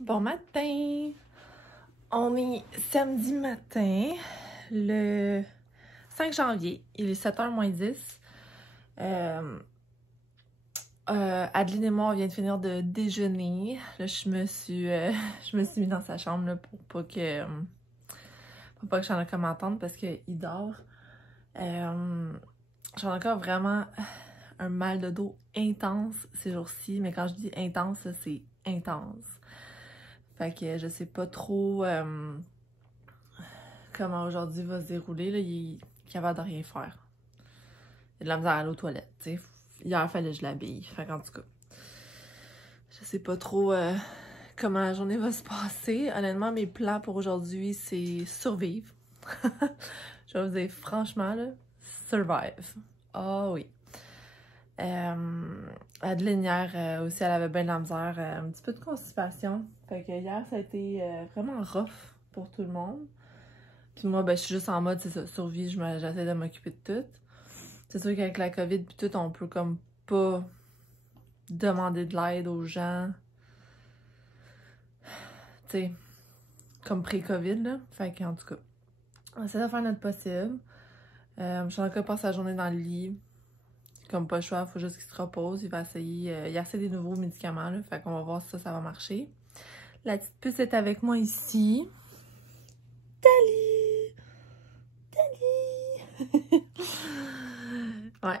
Bon matin! On est samedi matin, le 5 janvier. Il est 7h moins 10. Adeline et moi, on vient de finir de déjeuner. Là, je me suis mis dans sa chambre là, pour pas que je sois encore m'entendre parce qu'il dort. J'ai encore vraiment un mal de dos intense ces jours-ci, mais quand je dis intense, c'est intense. Fait que je sais pas trop comment aujourd'hui va se dérouler. Là, il est capable de rien faire. Il a de la misère à aller aux toilettes, tu sais. Hier, il fallait que je l'habille. Fait qu'en tout cas, je sais pas trop comment la journée va se passer. Honnêtement, mes plans pour aujourd'hui, c'est survivre. Je vais vous dire franchement, là, survive. Ah oui. Adeline, hier aussi, elle avait bien de la misère, un petit peu de constipation. Fait que hier, ça a été vraiment rough pour tout le monde. Puis moi, ben, je suis juste en mode, c'est ça, survie, j'essaie de m'occuper de tout. C'est sûr qu'avec la COVID puis tout, on peut comme pas demander de l'aide aux gens. Tu sais, comme pré-COVID, là. Fait qu'en tout cas, on essaie de faire notre possible. Je suis encore passé la journée dans le lit. Comme pas le choix, faut juste qu'il se repose. Il va essayer, il essaie des nouveaux médicaments, là. Fait qu'on va voir si ça va marcher. La petite puce est avec moi ici. Tali! Tali! Ouais.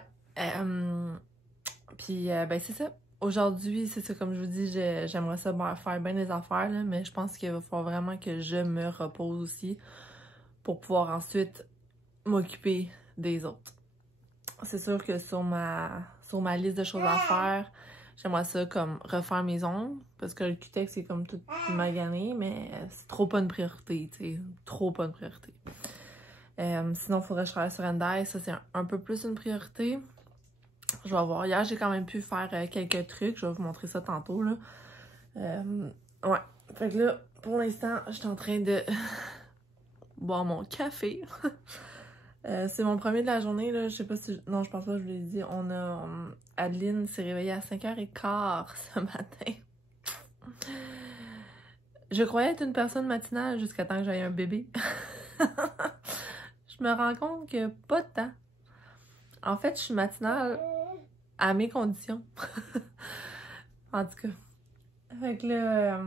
Puis, ben c'est ça. Aujourd'hui, c'est ça, comme je vous dis, j'aimerais ça faire bien des affaires, là, mais je pense qu'il va falloir vraiment que je me repose aussi pour pouvoir ensuite m'occuper des autres. C'est sûr que sur ma liste de choses à faire, j'aimerais ça comme refaire mes ongles, parce que le cutex c'est comme tout magané, mais c'est trop pas une priorité, tu sais, trop pas une priorité. Sinon, il faudrait que je travaille sur Hendai, ça c'est un peu plus une priorité. Je vais voir. Hier, j'ai quand même pu faire quelques trucs. Je vais vous montrer ça tantôt, là. Ouais. Fait que là, pour l'instant, je suis en train de boire mon café. C'est mon premier de la journée, là. Je sais pas si... Non, je pense pas que je vous l'ai dit. On a... Adeline s'est réveillée à 5h15 ce matin. Je croyais être une personne matinale jusqu'à temps que j'aie un bébé. Je me rends compte que pas de temps. En fait, je suis matinale à mes conditions. En tout cas. Fait que là,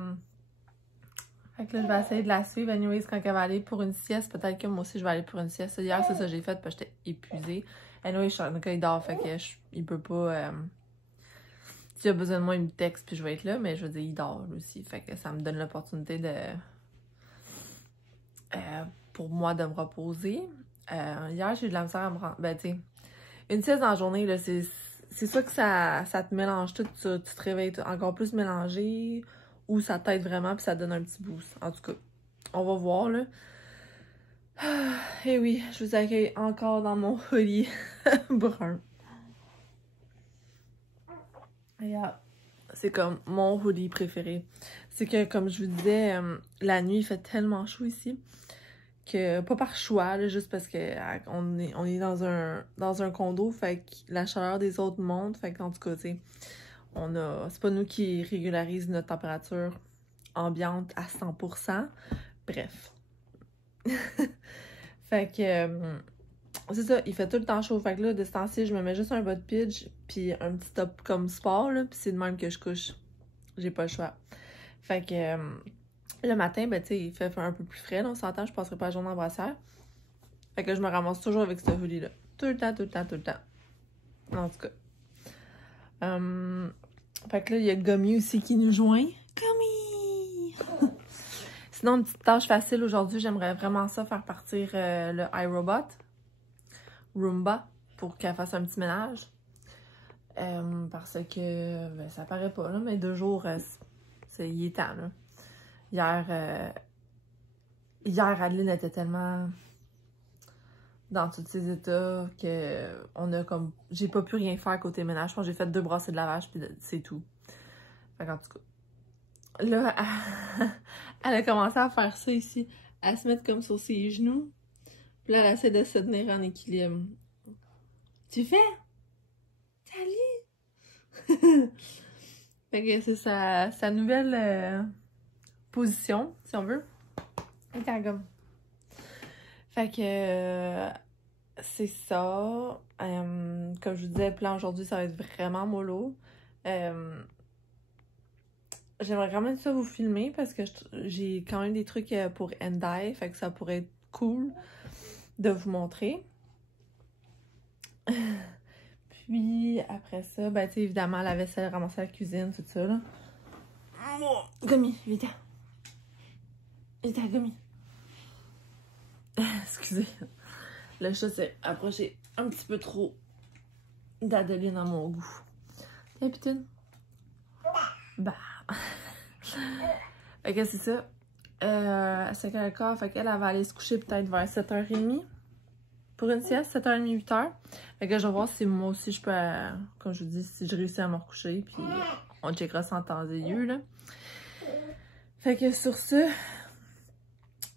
je vais essayer de la suivre. Anyways, quand elle va aller pour une sieste, peut-être que moi aussi je vais aller pour une sieste. Hier, c'est ça que j'ai fait parce que j'étais épuisée. Anyways, je suis en il dort, fait que il peut pas... S'il a besoin de moi, il me texte puis je vais être là, mais je veux dire, il dort aussi. Fait que ça me donne l'opportunité de... pour moi de me reposer. Hier, j'ai eu de la misère à me rendre... Ben, tu sais, une sieste dans la journée, là, c'est ça que ça te mélange tout. Tu te réveilles encore plus mélangé ou ça t'aide vraiment puis ça donne un petit boost. En tout cas, on va voir, là. Et oui, je vous accueille encore dans mon hoodie brun. Regarde, c'est comme mon hoodie préféré. C'est que, comme je vous disais, la nuit, il fait tellement chaud ici que, pas par choix, là, juste parce que on est dans un condo, fait que la chaleur des autres monte, fait qu'en tout cas, tu sais, c'est pas nous qui régularise notre température ambiante à 100%. Bref. Fait que, c'est ça, il fait tout le temps chaud. Fait que là, de ce temps-ci, je me mets juste un bas de pitch, puis un petit top comme sport, là, puis c'est de même que je couche. J'ai pas le choix. Fait que, le matin, ben, tu sais, il fait un peu plus frais, là, on s'entend, je passerai pas la journée en brassière. Fait que je me ramasse toujours avec ce hoodie-là. Tout le temps, tout le temps, tout le temps. En tout cas. Fait que là, il y a Gummy aussi qui nous joint. Gummy! Sinon, une petite tâche facile aujourd'hui, j'aimerais vraiment ça faire partir le iRobot. Roomba, pour qu'elle fasse un petit ménage. Parce que, ben, ça paraît pas, là, mais 2 jours, il est temps, là. Hier, Adeline était tellement dans tous ses états que j'ai pas pu rien faire côté ménage. Je pense que j'ai fait 2 brassées de lavage puis c'est tout. Fait qu'en tout cas, là, elle a commencé à faire ça ici, à se mettre comme sur ses genoux. Puis là, elle essaie de se tenir en équilibre. Tu fais? Tali? Fait que c'est sa nouvelle position, si on veut. Et ta gomme. Fait que c'est ça. Comme je vous disais, le plan aujourd'hui, ça va être vraiment mollo. J'aimerais quand même ça vous filmer parce que j'ai quand même des trucs pour Endai, fait que ça pourrait être cool de vous montrer. Puis après ça, ben tu sais, évidemment, la vaisselle, ramasser la cuisine, tout ça là. Oh, Gummy, vite. Vite, Gummy. Excusez. Le chat s'est approché un petit peu trop d'Adeline à mon goût. Tiens, putain. Bah. Fait que c'est ça. C'est qu'elle corps, fait qu'elle va aller se coucher peut-être vers 7h30 pour une sieste, 7h30, 8h. Fait que je vais voir si moi aussi je peux, comme je vous dis, si je réussis à me recoucher, puis on checkera ça en temps et lieu, là. Fait que sur ce,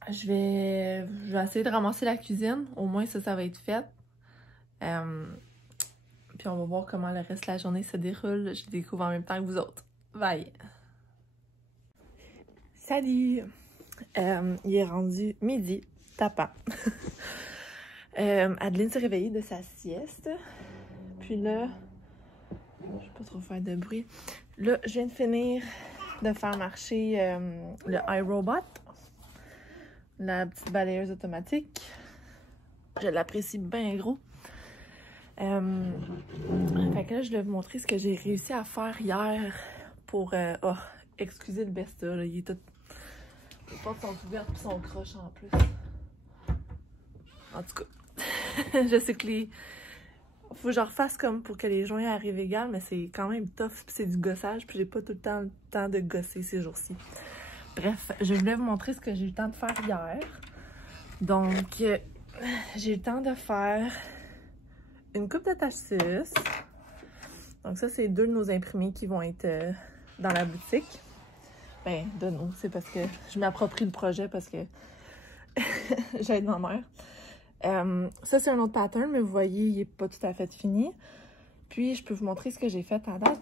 je vais essayer de ramasser la cuisine. Au moins, ça va être fait. Puis on va voir comment le reste de la journée se déroule. Je découvre en même temps que vous autres. Bye! Salut! Il est rendu midi, tapant. Adeline s'est réveillée de sa sieste. Puis là, je vais pas trop faire de bruit. Là, je viens de finir de faire marcher le iRobot. La petite balayeuse automatique. Je l'apprécie bien gros. Fait que là, je vais vous montrer ce que j'ai réussi à faire hier pour... oh, excusez le besta, là, il est tout... Les portes sont ouvertes et sont croches en plus. En tout cas, je sais que les... Faut que je refasse comme pour que les joints arrivent égal, mais c'est quand même tough, puis c'est du gossage, puis j'ai pas tout le temps de gosser ces jours-ci. Bref, je voulais vous montrer ce que j'ai eu le temps de faire hier. Donc, j'ai eu le temps de faire une coupe de taches suisses. Donc ça, c'est 2 de nos imprimés qui vont être dans la boutique. Ben, de nous, c'est parce que je m'approprie le projet parce que j'aide ma mère. Ça, c'est un autre pattern, mais vous voyez, il n'est pas tout à fait fini. Puis, je peux vous montrer ce que j'ai fait à date.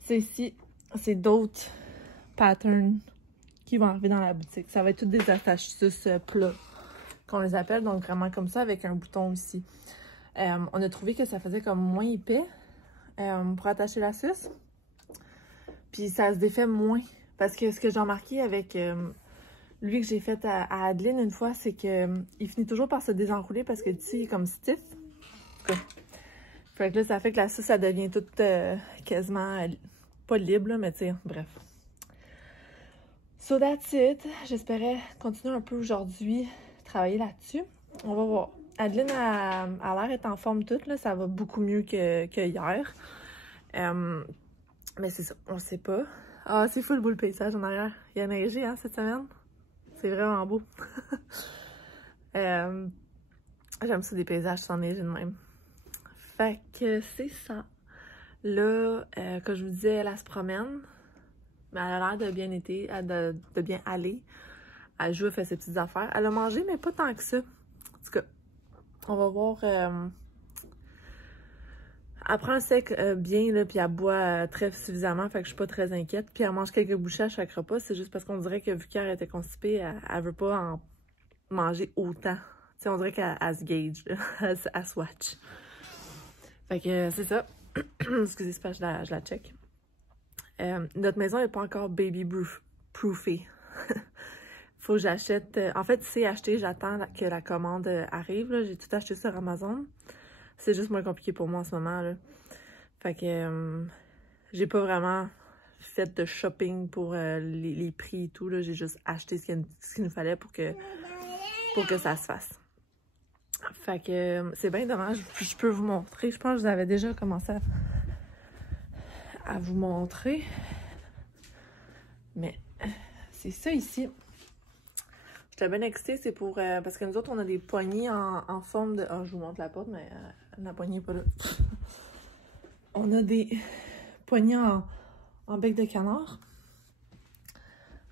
C'est ici, c'est d'autres patterns qui vont arriver dans la boutique. Ça va être toutes des attaches-suisses plats, qu'on les appelle, donc vraiment comme ça, avec un bouton ici. On a trouvé que ça faisait comme moins épais pour attacher la suisse. Puis ça se défait moins. Parce que ce que j'ai remarqué avec lui que j'ai fait à Adeline une fois, c'est que il finit toujours par se désenrouler parce que ici, il est comme stiff. En tout cas. Fait que là, ça fait que la suisse, ça devient toute quasiment pas libre, là, mais tu sais, bref. So that's it. J'espérais continuer un peu aujourd'hui, travailler là-dessus. On va voir. Adeline a l'air d'être en forme toute, là. Ça va beaucoup mieux que hier. Mais c'est ça, on sait pas. Ah, c'est fou le beau le paysage en arrière. Il a neigé, hein, cette semaine. C'est vraiment beau. J'aime ça des paysages sans neige de même. Fait que c'est ça. Là, comme je vous disais, elle se promène. Mais elle a l'air de bien de bien aller. Elle joue, elle fait ses petites affaires. Elle a mangé, mais pas tant que ça. En tout cas, on va voir. Elle prend le sec bien, là, puis elle boit très suffisamment, fait que je suis pas très inquiète. Puis elle mange quelques bouchées à chaque repas. C'est juste parce qu'on dirait que vu qu'elle était constipée, elle veut pas en manger autant. Tu sais, on dirait qu'elle se gauge, elle se watch. Fait que c'est ça. Excusez, c'est pas je la check. Notre maison n'est pas encore baby-proofée. Faut que j'achète... en fait, c'est acheté, j'attends que la commande arrive. J'ai tout acheté sur Amazon. C'est juste moins compliqué pour moi en ce moment, là. Fait que j'ai pas vraiment fait de shopping pour les prix et tout, là. J'ai juste acheté ce qu'il nous fallait pour que ça se fasse. Fait que c'est bien dommage. Je peux vous montrer. Je pense que je vous avais déjà commencé à vous montrer. Mais c'est ça ici. J'étais bien excitée, c'est pour... parce que nous autres, on a des poignées en forme de... Oh, je vous montre la porte, mais la poignée n'est pas là. On a des poignées en bec de canard.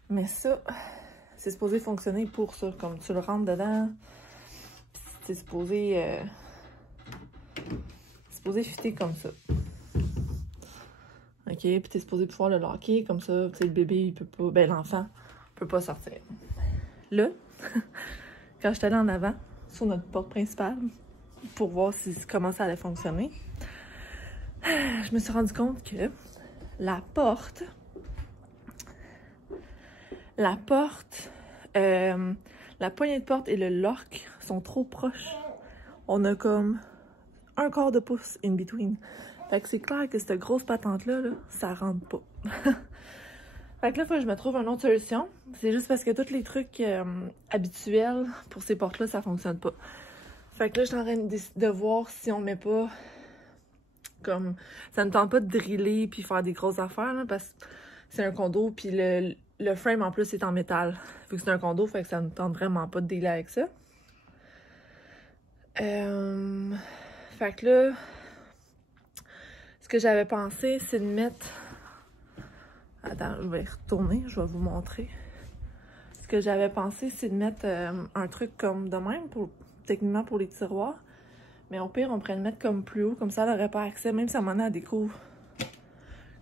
Mais ça, c'est supposé fonctionner pour ça. Comme tu le rentres dedans, c'est supposé... c'est supposé fitter comme ça. OK? Puis t'es supposé pouvoir le locker, comme ça, tu sais, le bébé, il peut pas... Ben, l'enfant peut pas sortir. Là, quand j'étais allée en avant, sur notre porte principale, pour voir comment ça allait fonctionner, je me suis rendu compte que la porte, la poignée de porte et le lock sont trop proches. On a comme un quart de pouce in between. Fait que c'est clair que cette grosse patente-là, là, ça rentre pas. Fait que là, il faut que je me trouve une autre solution. C'est juste parce que tous les trucs habituels pour ces portes-là, ça fonctionne pas. Fait que là, je suis en train de voir si on met pas comme... Ça me tente pas de driller puis faire des grosses affaires, là, parce que c'est un condo, puis le frame, en plus, est en métal. Vu que c'est un condo, fait que ça me tente vraiment pas de dealer avec ça. Fait que là, ce que j'avais pensé, c'est de mettre... Attends, je vais y retourner, je vais vous montrer. Ce que j'avais pensé, c'est de mettre un truc comme de même, techniquement pour les tiroirs. Mais au pire, on pourrait le mettre comme plus haut, comme ça, elle n'aurait pas accès, même si à un moment donné, elle découvre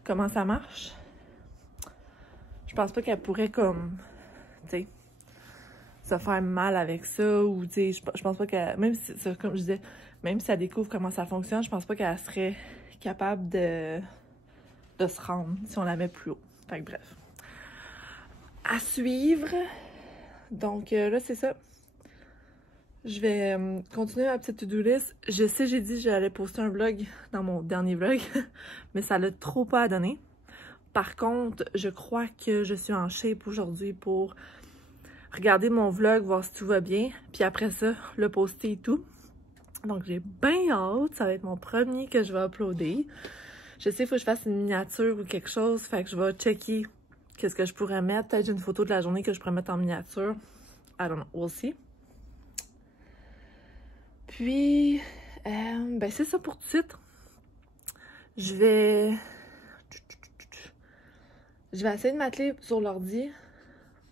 comment ça marche. Je pense pas qu'elle pourrait comme, tu sais, se faire mal avec ça, ou tu sais, je pense pas qu'elle, même si, comme je disais, même si elle découvre comment ça fonctionne, je pense pas qu'elle serait capable de se rendre si on la met plus haut. Fait que bref. À suivre. Donc là, c'est ça. Je vais continuer ma petite to-do list. Je sais, j'ai dit que j'allais poster un vlog dans mon dernier vlog, mais ça l'a trop pas à donner. Par contre, je crois que je suis en shape aujourd'hui pour regarder mon vlog, voir si tout va bien, puis après ça, le poster et tout. Donc j'ai bien hâte, ça va être mon premier que je vais uploader. Je sais, il faut que je fasse une miniature ou quelque chose, fait que je vais checker qu'est-ce que je pourrais mettre. Peut-être une photo de la journée que je pourrais mettre en miniature. I don't know, we'll see. Puis, ben c'est ça pour tout de suite. Je vais essayer de m'atteler sur l'ordi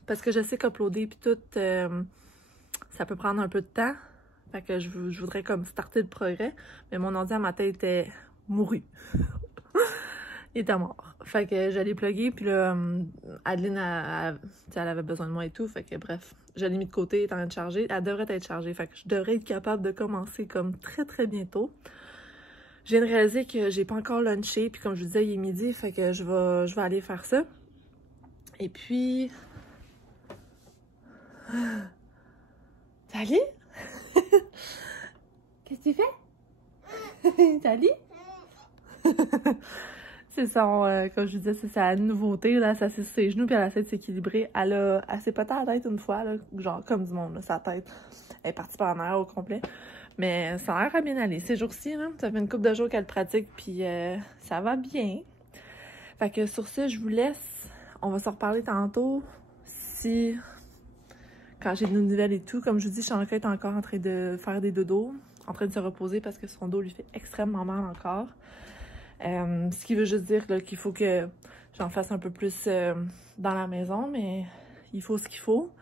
parce que je sais qu'uploader puis tout, ça peut prendre un peu de temps. Fait que je voudrais comme starter le progrès, mais mon ordi à ma tête était mouru. Il était mort. Fait que j'allais plugger, puis là, Adeline, elle avait besoin de moi et tout, fait que bref, je l'ai mis de côté, elle est en train de charger. Elle devrait être chargée, fait que je devrais être capable de commencer comme très très bientôt. Je viens de réaliser que j'ai pas encore lunché, puis comme je vous disais, il est midi, fait que je vais aller faire ça. Et puis... Salut! Qu'est-ce que tu fais? Salut! C'est son, comme je vous disais, c'est sa nouveauté, là, elle s'assied sur ses genoux puis elle essaie de s'équilibrer. Elle s'est pété la tête une fois, là, genre comme du monde, là, sa tête. Elle est partie par en arrière au complet. Mais ça a l'air à bien aller ces jours-ci, là. Ça fait une couple de jours qu'elle pratique, puis ça va bien. Fait que sur ce, je vous laisse. On va se reparler tantôt. Quand j'ai de nouvelles et tout, comme je vous dis, Chanka est encore en train de faire des dodos, en train de se reposer parce que son dos lui fait extrêmement mal encore. Ce qui veut juste dire qu'il faut que j'en fasse un peu plus dans la maison, mais il faut ce qu'il faut.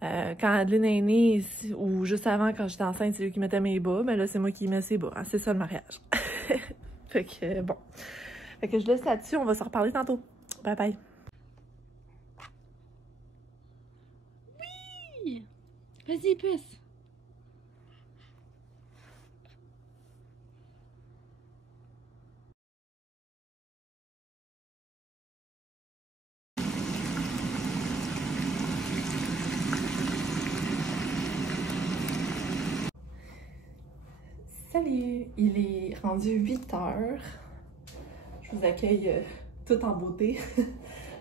Quand Adeline est née, ou juste avant, quand j'étais enceinte, c'est lui qui mettait mes bas, mais là, c'est moi qui mets ses bas. Hein, c'est ça le mariage. Fait que, bon. Fait que je laisse là-dessus, on va se reparler tantôt. Bye bye. Oui! Vas-y, puce! Salut! Il est rendu 8 heures. Je vous accueille tout en beauté.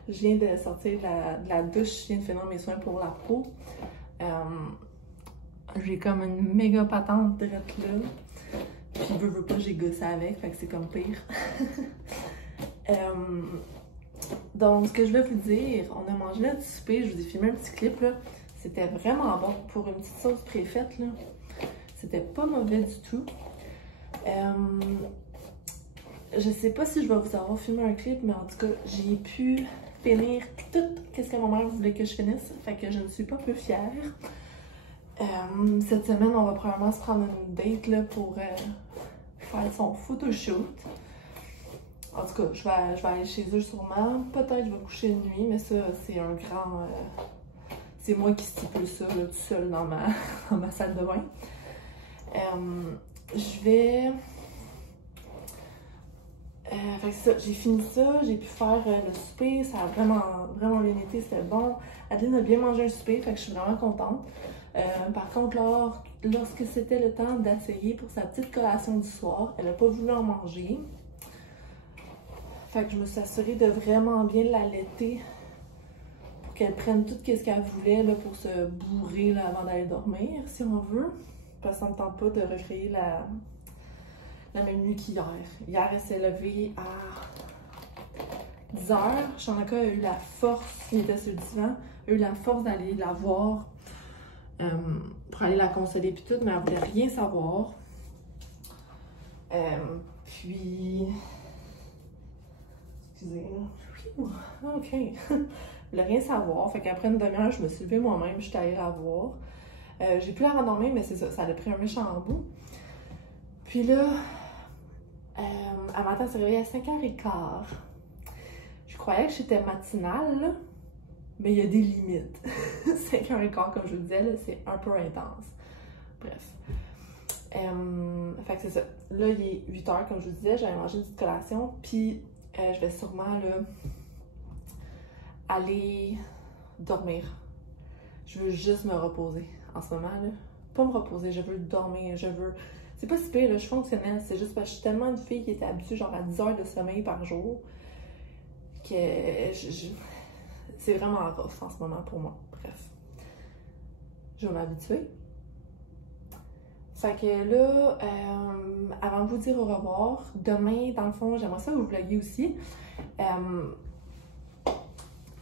Je viens de sortir de la douche, je viens de finir mes soins pour la peau. J'ai comme une méga patente direct là. Puis veux pas, j'ai gossé avec, fait que c'est comme pire. Donc, ce que je voulais vous dire, on a mangé notre souper, je vous ai filmé un petit clip là. C'était vraiment bon pour une petite sauce préfaite là. C'était pas mauvais du tout. Je sais pas si je vais vous avoir filmé un clip, mais en tout cas, j'ai pu finir tout ce que ma mère voulait que je finisse. Fait que je ne suis pas peu fière. Cette semaine, on va probablement se prendre une date là, pour faire son photoshoot. En tout cas, je vais aller chez eux sûrement. Peut-être je vais coucher une nuit, mais ça, c'est un grand... c'est moi qui stipule ça, là, tout seul dans dans ma salle de bain. Je vais... fait que ça, j'ai fini ça, j'ai pu faire le souper, ça a vraiment bien été, c'était bon. Adeline a bien mangé un souper, fait que je suis vraiment contente. Par contre, lorsque c'était le temps d'essayer pour sa petite collation du soir, elle n'a pas voulu en manger. Fait que je me suis assurée de vraiment bien l'allaiter pour qu'elle prenne tout ce qu'elle voulait là, pour se bourrer là, avant d'aller dormir, si on veut. Parce que ça ne me tente pas de recréer la même nuit qu'hier. Hier, elle s'est levée à 10 h. Shanaka a eu la force, il était sur le divan, a eu la force d'aller la voir pour aller la consoler puis tout, mais elle voulait rien savoir. Puis... Excusez, là. OK. Elle voulait rien savoir. Fait qu'après une demi-heure, je me suis levée moi-même, je suis allée la voir. J'ai pu la rendormir, mais c'est ça, ça a pris un méchant bout. Puis là, à matin, elle s'est réveillée à 5h15. Je croyais que j'étais matinale, là, mais il y a des limites. 5h15, comme je vous disais, c'est un peu intense. Bref. Fait que c'est ça. Là, il est 8h, comme je vous disais, j'avais mangé une petite collation, puis je vais sûrement, là, aller dormir. Je veux juste me reposer en ce moment, là. Pas me reposer, je veux dormir, je veux... C'est pas si pire, là, je suis fonctionnelle, c'est juste parce que je suis tellement une fille qui était habituée genre à 10 heures de sommeil par jour que c'est vraiment rough en ce moment pour moi. Bref. Je vais m'habituer. Fait que là, avant de vous dire au revoir, demain, dans le fond, j'aimerais ça vous vlogger aussi.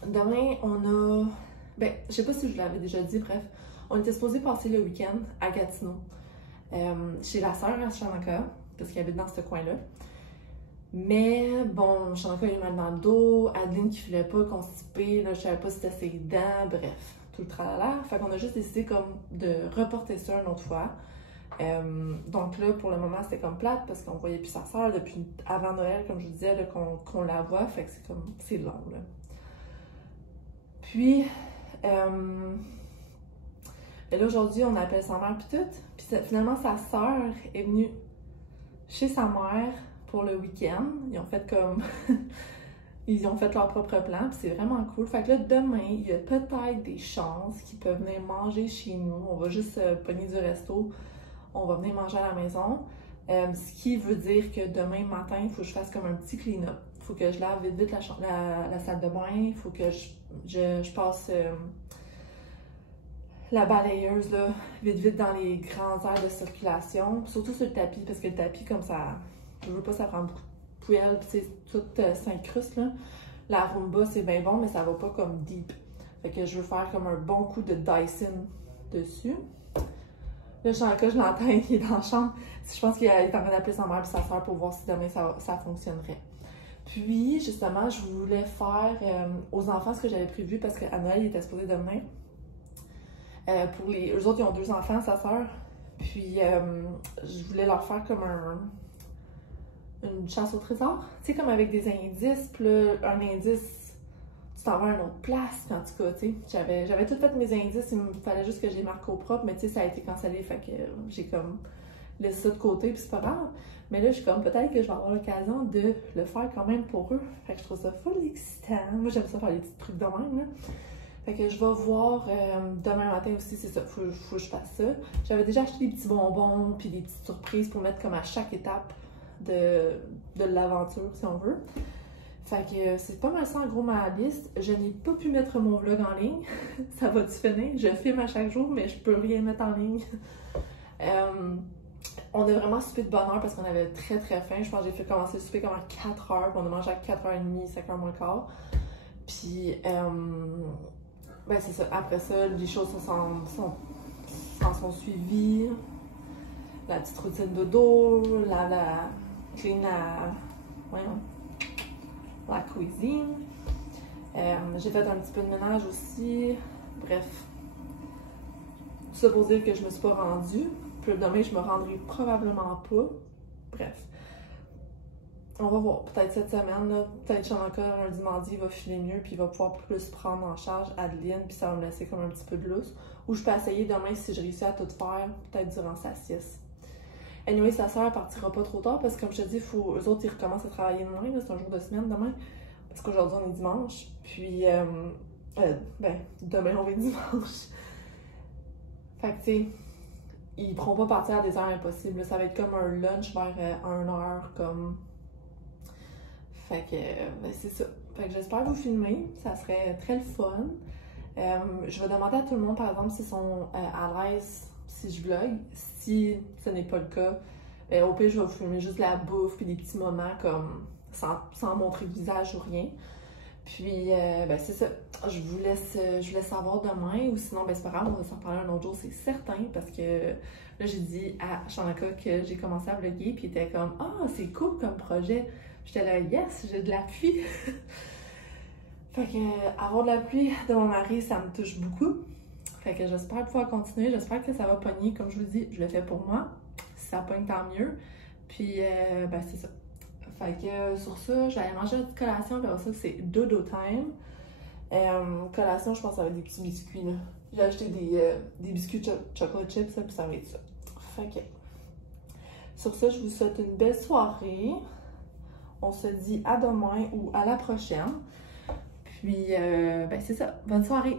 Demain, on a... Ben, je sais pas si je vous l'avais déjà dit, bref. On était supposé passer le week-end à Gatineau. Chez la sœur à Shanaka, parce qu'elle habite dans ce coin-là. Mais bon, Shanaka a eu mal dans le dos, Adeline qui filait pas, constipée, là, je savais pas si c'était ses dents, bref, tout le tralala. Fait qu'on a juste décidé comme de reporter ça une autre fois. Donc là, pour le moment, c'était comme plate parce qu'on voyait plus sa sœur depuis avant Noël, comme je vous disais, qu'on la voit, fait que c'est comme, c'est long, là. Puis, et là, aujourd'hui, on appelle sa mère puis tout. Puis finalement, sa sœur est venue chez sa mère pour le week-end. Ils ont fait comme... Ils ont fait leur propre plan, puis c'est vraiment cool. Fait que là, demain, il y a peut-être des chances qu'ils peuvent venir manger chez nous. On va juste pogner du resto. On va venir manger à la maison. Ce qui veut dire que demain matin, il faut que je fasse comme un petit clean-up. Il faut que je lave vite la salle de bain. Il faut que je passe... la balayeuse, là, vite dans les grands airs de circulation, surtout sur le tapis, parce que le tapis, comme ça, je veux pas, ça prend beaucoup de poêle, puis c'est tout s'incruste, là. La Roomba, c'est bien bon, mais ça va pas comme deep. Fait que je veux faire comme un bon coup de Dyson dessus. Là, je l'entends, il est dans la chambre. Je pense qu'il est en train d'appeler sa mère et sa soeur pour voir si demain ça fonctionnerait. Puis, justement, je voulais faire aux enfants ce que j'avais prévu, parce qu'à Noël, il était supposé de venir. Pour eux autres, ils ont 2 enfants, sa soeur. Puis, je voulais leur faire comme une chasse au trésor. Tu sais, comme avec des indices. Puis là, un indice, tu t'en vas à une autre place. Puis en tout cas, tu sais, j'avais tout fait mes indices. Il me fallait juste que je les marque au propre. Mais tu sais, ça a été cancellé. Fait que j'ai comme laissé ça de côté. Puis c'est pas grave. Mais là, je suis comme, peut-être que je vais avoir l'occasion de le faire quand même pour eux. Fait que je trouve ça full excitant. Moi, j'aime ça faire des petits trucs de même, là. Fait que je vais voir demain matin aussi, c'est ça, faut que je fasse ça. J'avais déjà acheté des petits bonbons puis des petites surprises pour mettre comme à chaque étape de l'aventure, si on veut. Fait que c'est pas mal ça en gros ma liste. Je n'ai pas pu mettre mon vlog en ligne. Ça va-tu finir? Je filme à chaque jour, mais je peux rien mettre en ligne. On a vraiment soupé de bonne heure parce qu'on avait très faim. Je pense que j'ai fait commencer le souper comme à 4h, puis on a mangé à 4h30, 5h moins quart. Puis, ben c'est ça. Après ça, les choses s'en sont suivies. La petite routine de dos, la cuisine. J'ai fait un petit peu de ménage aussi. Bref. Tout ça pour dire que je me suis pas rendue. Puis demain, je me rendrai probablement pas. Bref. on va voir. Peut-être cette semaine, là, peut-être Shanaka, lundi, mardi, il va filer mieux, puis il va pouvoir plus prendre en charge Adeline, puis ça va me laisser comme un petit peu de lousse. Ou je peux essayer demain, si je réussis à tout faire, peut-être durant sa sieste. Anyway, sa soeur partira pas trop tard, parce que comme je te dis, eux autres, ils recommencent à travailler demain, c'est un jour de semaine demain. Parce qu'aujourd'hui, on est dimanche, puis, demain, on est dimanche. Fait que, tu sais, ils pourront pas partir à des heures impossibles. Ça va être comme un lunch vers 1h, comme. Fait que, c'est ça. Fait que j'espère vous filmer. Ça serait très le fun. Je vais demander à tout le monde, par exemple, s'ils sont à l'aise si je vlog. Si ce n'est pas le cas, au pire, je vais vous filmer juste la bouffe puis des petits moments comme sans montrer le visage ou rien. Puis, c'est ça. Je vous laisse savoir demain, ou sinon, c'est pas grave, on va s'en parler un autre jour, c'est certain, parce que là, j'ai dit à Shanaka que j'ai commencé à vlogger, puis il était comme « Ah, c'est cool comme projet! » J'étais là « Yes, j'ai de l'appui! » Fait que, avoir de l'appui de mon mari, ça me touche beaucoup. Fait que j'espère pouvoir continuer, j'espère que ça va pogner, comme je vous dis, je le fais pour moi. Si ça pogne, tant mieux. Puis, c'est ça. Fait que sur ça, j'allais manger une petite collation, puis après ça, c'est dodo time. Collation, je pense que ça va être des petits biscuits, là. J'ai acheté des biscuits chocolate chips, puis ça va être ça. Fait que, sur ça, je vous souhaite une belle soirée. On se dit à demain ou à la prochaine. Puis, c'est ça. Bonne soirée!